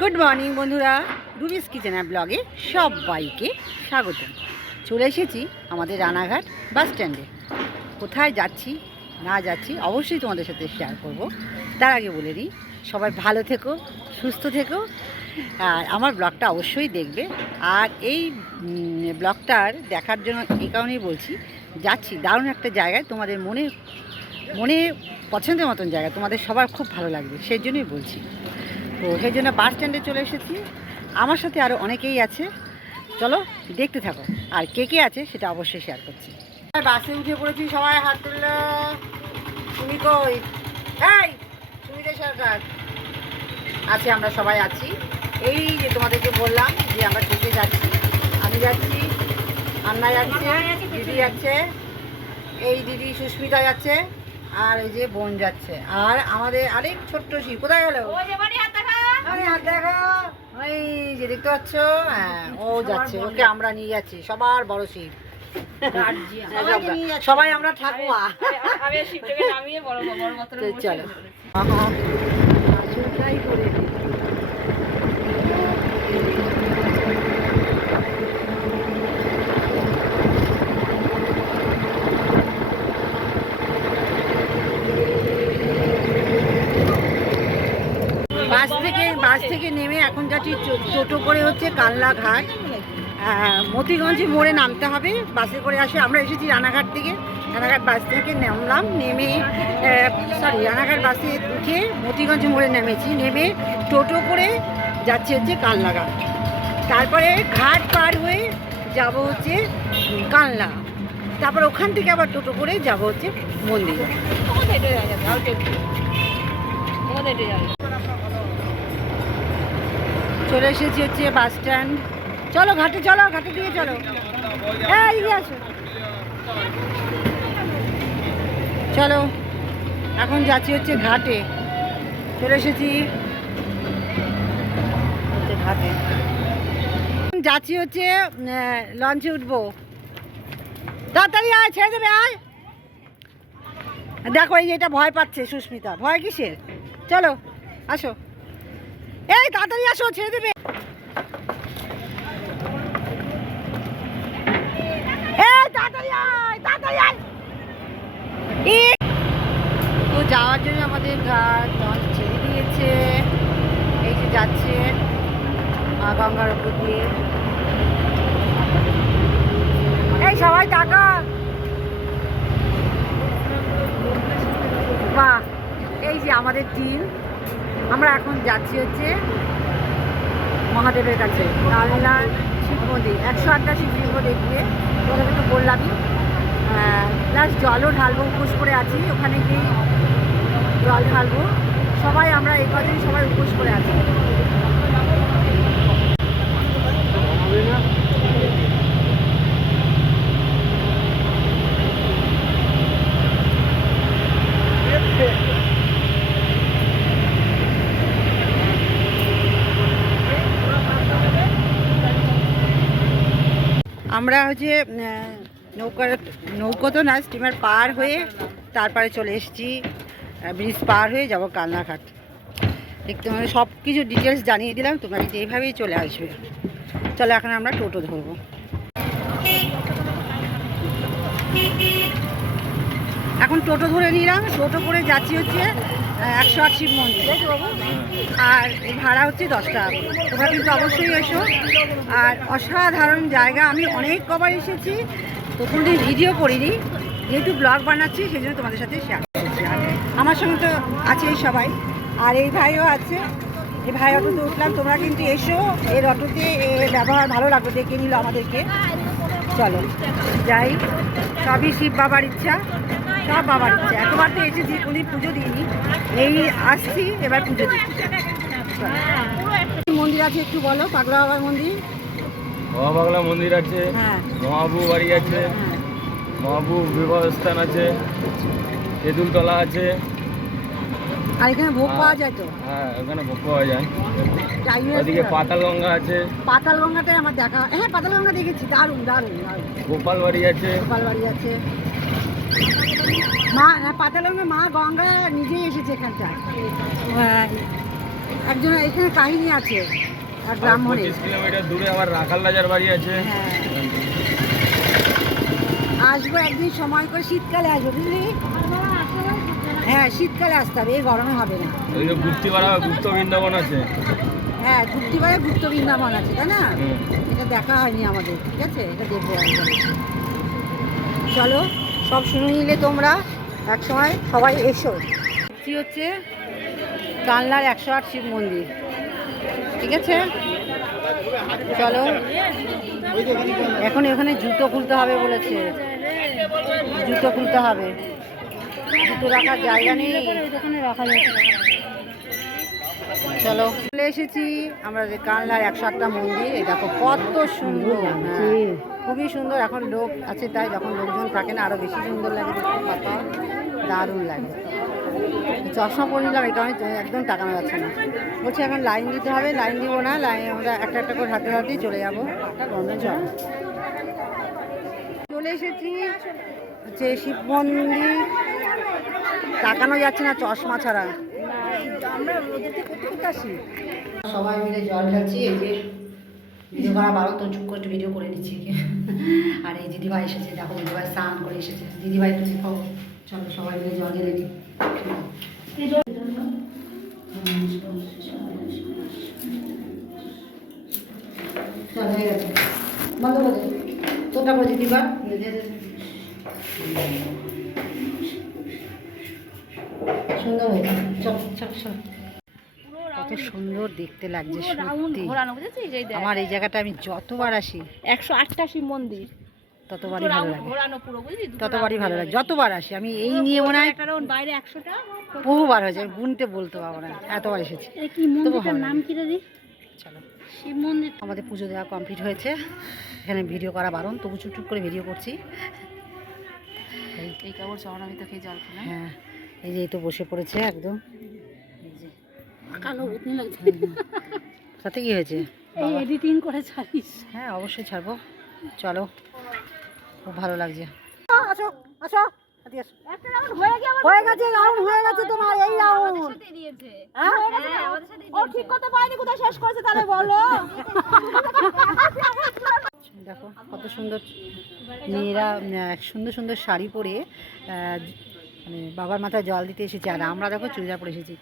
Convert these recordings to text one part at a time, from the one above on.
Good morning বন্ধুরা, রুবিস kitchen ব্লগে সবাইকে স্বাগত। চলে এসেছি আমাদের রানাঘাট বাস স্ট্যান্ডে। কোথায় যাচ্ছি না যাচ্ছি অবশ্যই তোমাদের সাথে শেয়ার করব। তার আগে বলে দিই, সবাই ভালো থেকো, সুস্থ থেকো, আর আমার ব্লগটা অবশ্যই দেখবে। আর এই ব্লগটার দেখার জন্য এই কারণেই বলছি, যাচ্ছি দারুণ একটা জায়গায়, তোমাদের মনে পছন্দের মতন জায়গা, তোমাদের সবার খুব ভালো লাগবে, সেই জন্যই বলছি। তো সেই জন্য বাস স্ট্যান্ডে চলে এসেছি। আমার সাথে আরও অনেকেই আছে, চলো দেখতে থাকো। আর কে কে আছে সেটা অবশ্যই শেয়ার করছি। বাসে উঠে পড়েছি, সবাই হাত তুলল। তুমি কই? এই সুমিতা সরকার আছে, আমরা সবাই আছি। এই যে তোমাদেরকে বললাম যে আমরা কে কে যাচ্ছি। আমি যাচ্ছি, আন্না যাচ্ছে, দিদি যাচ্ছে, এই দিদি সুস্মিতা যাচ্ছে, আর এই যে বোন যাচ্ছে। আর আমাদের আরেক ছোট্ট শিব কোথায় গেল? হাত দেখা, ওই যে দেখতে পাচ্ছ, হ্যাঁ ও যাচ্ছে, ওকে আমরা নিয়ে যাচ্ছি। সবার বড় শিব, সবাই আমরা ঠাকুমা। চলো বাস থেকে নেমে এখন যাচ্ছি টোটো করে হচ্ছে কাল্লাঘাট। মতিগঞ্জ মোড়ে নামতে হবে, বাসে করে আসে। আমরা এসেছি রানাঘাট থেকে, রানাঘাট বাস থেকে নামলাম, নেমে রানাঘাট বাসে উঠে মতিগঞ্জ মোড়ে নেমেছি, নেমে টোটো করে যাচ্ছে হচ্ছে কাল্লাঘাট। তারপরে ঘাট পার হয়ে যাব হচ্ছে কালনা, তারপর ওখান থেকে আবার টোটো করে যাব হচ্ছে মন্দির। চলে এসেছি হচ্ছে বাস স্ট্যান্ড। চলো ঘাটে, চলো ঘাটে দিয়ে চলো। হ্যাঁ আসো, চলো এখন যাচ্ছি হচ্ছে ঘাটে। চলে এসেছি ঘাটে, যাচ্ছি হচ্ছে লঞ্চে উঠবো। তাড়াতাড়ি আয়, ছেড়ে দেবে আয়। দেখো এই যে এটা ভয় পাচ্ছে সুস্মিতা। ভয় কিসের? চলো আসো, এই তাড়াতাড়ি আসো, ছেড়ে দেবে। তো যাওয়ার জন্য আমাদের ঘাট লঞ্চ ছেড়ে দিয়েছে। এই যে যাচ্ছে মা গঙ্গার উপর দিয়ে। এই সবাই টাকা, বাহ, এই যে আমাদের টিম। আমরা এখন যাচ্ছি হচ্ছে মহাদেবের কাছে, কালনা শিব মন্দির, 108টা শিবলিঙ্গ দেখিয়ে তোমাদেরকে তো বললামই। প্লাস জলও ঢালবো, উপোস করে আছি, ওখানে গিয়ে জল ঢালবো। সবাই আমরা এই কদিন সবাই উপোস করে আছি। আমরা হচ্ছে নৌকো তো না, স্টিমার পার হয়ে তারপরে চলে এসেছি, ব্রিজ পার হয়ে যাব কালনাঘাট। দেখতে মানে সব কিছু ডিটেলস জানিয়ে দিলাম, তোমরা কিন্তু এইভাবেই চলে আসবে। চলো এখন আমরা টোটো ধরবো। এখন টোটো ধরে নিলাম, টোটো করে যাচ্ছি হচ্ছে 108 শিব মন্দির। আর এই ভাড়া হচ্ছে 10 টাকা। তোমরা কিন্তু অবশ্যই এসো। আর অসাধারণ জায়গা, আমি অনেক কবার এসেছি, তো কোনোদিন ভিডিও করিনি, যেহেতু ব্লগ বানাচ্ছি সেই জন্য তোমাদের সাথে শেয়ার করছি। আর আমার সঙ্গে তো আছেই সবাই, আর এই ভাইও আছে। এই ভাই অটোতে উঠলাম, তোমরা কিন্তু এসো, এর অটোতে ব্যবহার ভালো লাগবে, ডেকে নিল আমাদেরকে। চলো যাই, সবই শিব বাবার ইচ্ছা, সব বাবার ইচ্ছা। এতবার তো এসেছি, কোনদিন পুজো দিইনি, এই আসছি এবার পুজো দিচ্ছি। মন্দির আছে একটু বলো। পাগলা বাবার মন্দির, মহাপাগলা মন্দির আছে, হ্যাঁ, মহাবু বাড়ি আছে, মহাবু বিবাহ স্থান আছে, তেঁতুলতলা আছে। আর এখানে ভোগ পাওয়া যায় তো? হ্যাঁ, ওখানে ভোগ পাওয়া যায়। ওদিকে পাতালগঙ্গা আছে। পাতালগঙ্গাটাই আমার দেখা, হ্যাঁ পাতালগঙ্গা দেখেছি, দারুণ দারুণ দারুণ। গোপাল বাড়ি আছে, গোপাল বাড়ি আছে। মা পাতালগঙ্গা মা গঙ্গা নিজেই এসেছে এখানটা। একজন এখানে কাহিনী আছে আর ব্রাহ্মণের। 25 কিলোমিটার দূরে আবার রাখাল রাজার বাড়ি আছে। হ্যাঁ, আসবো একদিন সময় করে, শীতকালে আসবো বুঝলি। হ্যাঁ, শীতকালে আসতে হবে, এই গরমে হবে না। ওইদিকে গুপ্তিপাড়া গুপ্ত বৃন্দাবন আছে। হ্যাঁ, গুপ্তিপাড়ায় গুপ্ত বৃন্দাবন আছে, তাই না? হুম। এটা দেখা হয়নি আমাদের, ঠিক আছে, এটা দেখবো একবার। চলো, সব শুনে নিলে তোমরা এক সময় সবাই এসো। কি হচ্ছে কালনার 108 শিব মন্দির, ঠিক আছে। চলো, এখন এখানে জুতো খুলতে হবে বলেছে, জুতো খুলতে হবে, জুতো রাখার জায়গা নেই এখানে রাখা যাবে। চলো, চলে এসেছি আমরা যে কালনার 108টা মন্দির। এই দেখো কত সুন্দর, হ্যাঁ, খুবই সুন্দর। এখন লোক আছে তাই, যখন লোকজন থাকে না আরো বেশি সুন্দর লাগে দেখতে, পাতা দারুণ লাগে। চশমা পরে নিলাম এই কারণে একদম তাকানো যাচ্ছে না। বলছি এখন লাইন দিতে হবে, লাইন দিব না, লাইন আমরা একটা একটা করে হাতে হাতেই চলে যাবো। চলে এসেছি হচ্ছে শিব মন্দির, তাকানো যাচ্ছে না চশমা ছাড়া। আমরা করতে আসি সবাই মিলে জল ঢালছি। এই যে ভিডিও করা বারো, তো চুপ করে একটু ভিডিও করে নিচ্ছি। আর এই দিদিভাই এসেছে, দেখো দিদিভাই স্নান করে এসেছে। দিদিভাই একটু দেখো, চলো সবাই মিলে জল ঢেলে দিই। চল, হয়ে গেছে, বন্ধ করে দে। তোটা করে দিদিবা, সুন্দর হয়েছে। চল চল চল, কত সুন্দর দেখতে লাগছে সত্যি। আমার এই জায়গাটা আমি যতবার আসি, 108টা শিব মন্দির, ততবারই ভালো লাগে, ঘোরানো পুরো বুঝলি, ততবারই ভালো লাগে। যতবার আসি আমি এই নিয়ে মনে হয় কারণ বাইরে 100টা বহুবার হয়েছে, আমি গুনতে বলতে পারবো না, এতবার এসেছি। কি মন্দিরটার নাম কি রে? চলো, শিব মন্দির। আমাদের পুজো দেওয়া কমপ্লিট হয়েছে। এখানে ভিডিও করা বারণ, তবু চুপ চুপ করে ভিডিও করছি। এই কাপড় চওড়ামি তো খেয়ে জল খেলাম। হ্যাঁ, এই যে এই তো বসে পড়েছে একদম, এই যে কালো উঠনি লাগছে। তাতে কি হয়েছে, এই এডিটিং করে ছাড়িস। হ্যাঁ অবশ্যই ছাড়বো। চলো, খুব ভালো লাগছে। আসো আসো, হাতি আসো। একটা রাউন্ড হয়ে গেছে, হয়ে গেছে, রাউন্ড হয়ে গেছে তোমার, এই রাউন্ড। সাথে দিয়েছে। হ্যাঁ, আমাদের সাথে ও ঠিক করতে পারেনি, কোথায় শেষ করেছে তাহলে বলো। দেখো কত সুন্দর মেয়েরা সুন্দর সুন্দর শাড়ি পরে মানে বাবার মাথায় জল দিতে এসেছে। আর আমরা দেখো চুড়িদার পরে এসেছি।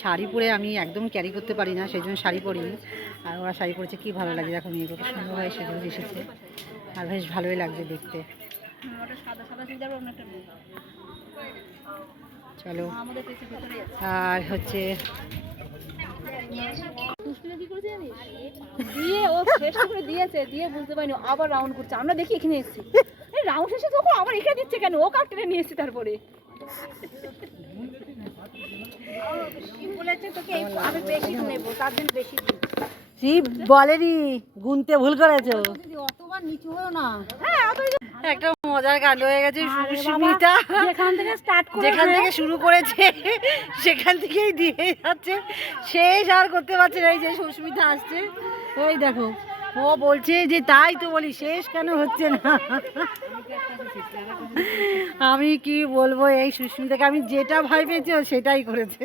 শাড়ি পরে আমি একদম ক্যারি করতে পারি না, সেই জন্য শাড়ি পরিনি। আর ওরা শাড়ি পরেছে, কি ভালো লাগে দেখো, মেয়ে কত সুন্দর হয়ে সেগুলো এসেছে। আর বেশ ভালোই লাগছে দেখতে। চলো, আর হচ্ছে দিয়ে ও শেষ করে দিয়েছে, দিয়ে বুঝতে পারিনি, আবার রাউন্ড করছে। আমরা দেখি এখানে এসেছি, এই রাউন্ড শেষে তখন আবার এখানে দিচ্ছে কেন, ও কাটতে নিয়ে এসেছি। তারপরে বলেছে তোকে আমি বেশি নেবো, তার জন্য বেশি শিব বলেনি, গুনতে ভুল করেছো। অতবার নিচু হলো না। একটা মজার কাণ্ড হয়ে গেছে। সুস্মিতা যেখান থেকে স্টার্ট করে, যেখান থেকে শুরু করেছে সেখান থেকেই দিয়ে যাচ্ছে, শেষ আর করতে পারছে না। এই যে সুস্মিতা আসছে, ওই দেখো, ও বলছে যে তাই তো বলি, শেষ কেন হচ্ছে না। আমি কি বলবো, এই সুস্মিতাকে আমি যেটা ভয় পেয়েছি ও সেটাই করেছে।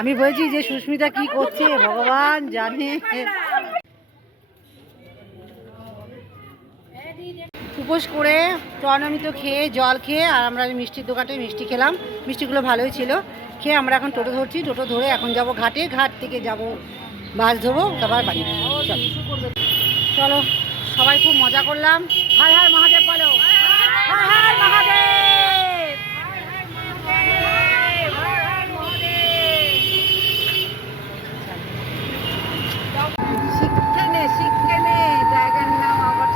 আমি বলছি যে সুস্মিতা কি করছে ভগবান জানে। উপোস করে প্রণমিত খেয়ে জল খেয়ে, আর আমরা মিষ্টির দোকানে মিষ্টি খেলাম। মিষ্টিগুলো ভালোই ছিল। খেয়ে আমরা এখন টোটো ধরছি, টোটো ধরে এখন যাব ঘাটে, ঘাট থেকে যাব বাস ধরবো, তারপর বাড়ি। চলো চলো, সবাই খুব মজা করলাম। হার হার মহাদেব বলো, হার হার মহাদেব। শিক্ষে নে জায়গার নাম আবার।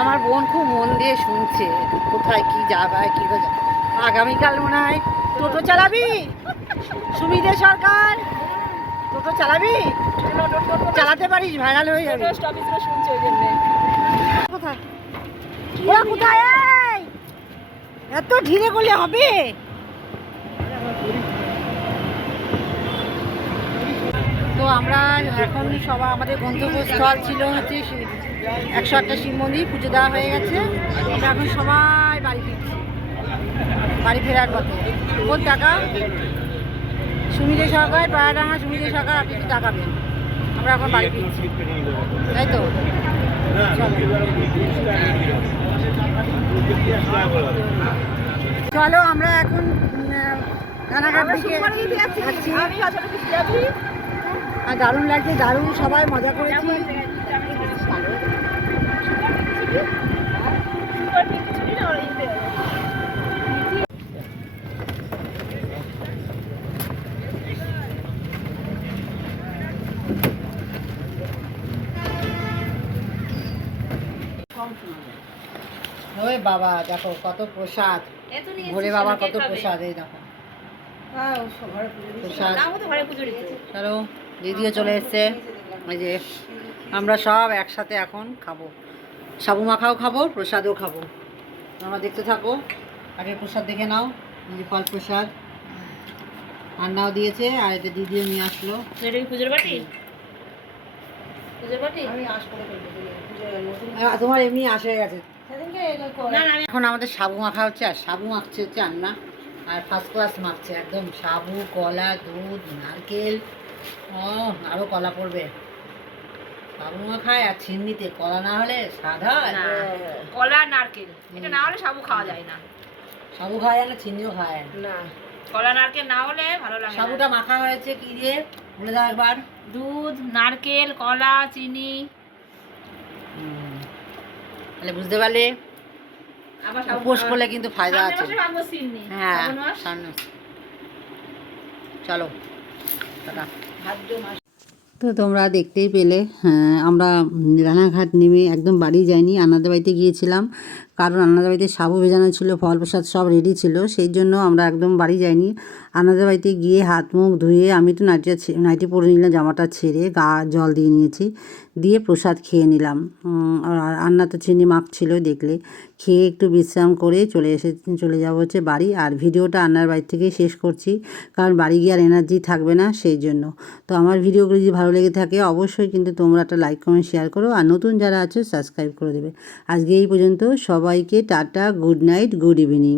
আমার বোন খুব মন দিয়ে শুনছে, কোথায় কি যাবে কি আগামীকাল মনে হয় টোটো চালাবি। সুবিধে সরকার, টোটো চালাবি, চালাতে পারিস, ভাইরাল হয়ে যাবে। কোথায় ওরা, কোথায় এই? এত ধীরে করলে হবে? তো আমরা এখন সবাই, আমাদের গন্তব্যস্থল ছিল হচ্ছে 108টা শিব মন্দির। পুজো দেওয়া হয়ে গেছে, এখন সবাই বাড়ি ফিরছি, বাড়ি ফেরার পথে। কোন টাকা? সুমিরে সরকার, পাড়াডাঙ্গা সুমিরে সরকার, আপনি একটু তাকাবেন। আমরা এখন বাড়ি ফিরছি, তাই তো? চলো আমরা এখন রানাঘাট দিকে যাচ্ছি। আর দারুণ লাগছে, দারুণ সবাই মজা করেছি। ওই বাবা দেখো কত প্রসাদ, ভোলে বাবার কত প্রসাদ, এই দেখো প্রসাদ। চলো দিদিও চলে এসছে, ওই যে আমরা সব একসাথে এখন খাবো, সাবু মাখাও খাবো, প্রসাদও খাবো। তোমরা দেখতে থাকো, আগে প্রসাদ দেখে নাও। এই যে ফল প্রসাদ রান্নাও দিয়েছে, আর এটা দিদিও নিয়ে আসলো। পুজোর বাটি, পুজোর বাটি তোমার এমনি আসে গেছে। এখন আমাদের সাবু মাখা হচ্ছে, আর সাবু মাখছে হচ্ছে আন্না, আর ফার্স্ট ক্লাস মাখছে একদম। সাবু, কলা, দুধ, নারকেল, ও আরও কলা পড়বে। সাবু মাখায় আর চিন্নিতে, কলা না হলে স্বাদ হয়? কলা নারকেল এটা না হলে সাবু খাওয়া যায় না। সাবু খাওয়া যায় না, চিনিও খাওয়া যায় না। কলা নারকেল না হলে ভালো লাগে না। সাবুটা মাখা হয়েছে কি দিয়ে বলে দাও একবার। দুধ, নারকেল, কলা, চিনি। তাহলে বুঝতে পারলে উপোস করলে কিন্তু ফায়দা আছে। হ্যাঁ সামনে। চলো টাটা। তো তোমরা দেখতেই পেলে, আমরা রানাঘাট নেমে একদম বাড়ি যাইনি, আন্নাদের বাড়িতে গিয়েছিলাম। কারণ আন্নাদের বাড়িতে সাবু ভেজানো ছিল, ফল প্রসাদ সব রেডি ছিল, সেই জন্য আমরা একদম বাড়ি যাইনি। আন্নাদের বাড়িতে গিয়ে হাত মুখ ধুয়ে, আমি তো নাইটি পরে নিলাম, জামাটা ছেড়ে গা জল দিয়ে নিয়েছি, দিয়ে প্রসাদ খেয়ে নিলাম। আর আন্না তো চিনি মাখছিল দেখলে, খেয়ে একটু বিশ্রাম করে চলে যাবো হচ্ছে বাড়ি। আর ভিডিওটা আন্নার বাড়ি থেকেই শেষ করছি, কারণ বাড়ি গিয়ে আর এনার্জি থাকবে না, সেই জন্য। তো আমার ভিডিওগুলো যদি ভালো লেগে থাকে অবশ্যই কিন্তু তোমরা একটা লাইক কমেন্ট শেয়ার করো, আর নতুন যারা আছে সাবস্ক্রাইব করে দেবে। আজকে এই পর্যন্ত, সবাইকে tata, good night, good evening.